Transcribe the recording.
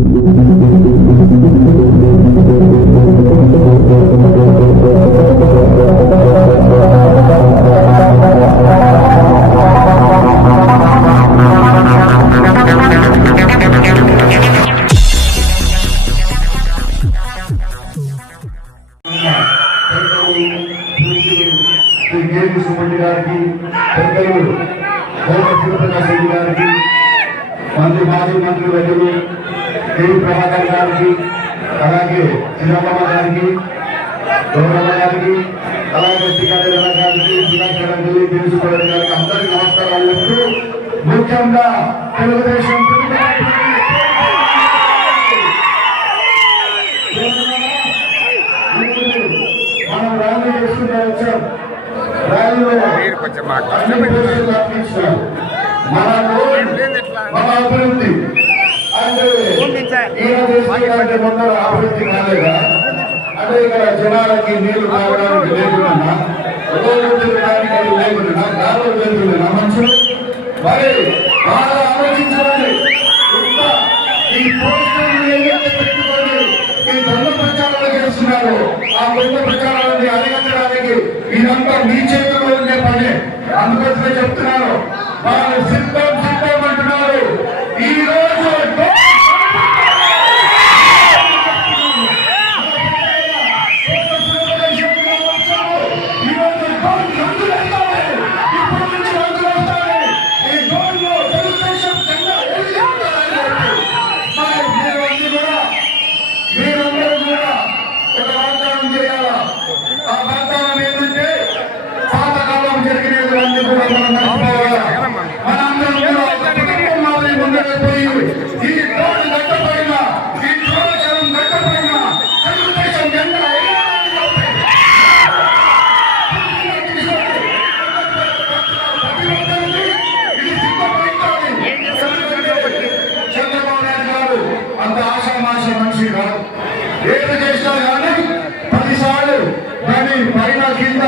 Shri KV సుమణి గారికి పెద్దలు గౌరవ శివప్రకాశ్ రెడ్డి గారికి మంత్రి మాజీ మంత్రి వెల్లులు కేవీ ప్రభాకర్ గారికి అలాగే శ్రీరామమ్మ గారికి గౌరవ గారికి అలాగే శ్రీకాళ గారికి శ్రీకాళ తెలుసుకోవడం గారికి అందరికీ నమస్కారాలు చెప్తూ ముఖ్యంగా తెలుగుదేశం ర్యాలీ చేసుకుంటూ వచ్చాం. ర్యాలీలో మన అభివృద్ధి. అంటే ముందర అభివృద్ధి కాలేదా? అంటే ఇక్కడ జనాలకి నీళ్ళు తాగడానికి లేకుండా ఉపయోగించడానికి లేకుండా గాలి లేకుండా కాలువలు మనుషులు మరి బాగా ఆలోచించండి. ఈ పోస్టర్లు పెట్టుకొని ఈ దొంగ ప్రచారాలు చేస్తున్నారు ఆ దొంగ ప్రచారాలని అరికట్టడానికి ఇదంతా మీ చేతిలో ఉండే పని. అందుకోసమే చెప్తున్నారు వాళ్ళు సిద్ధం పైన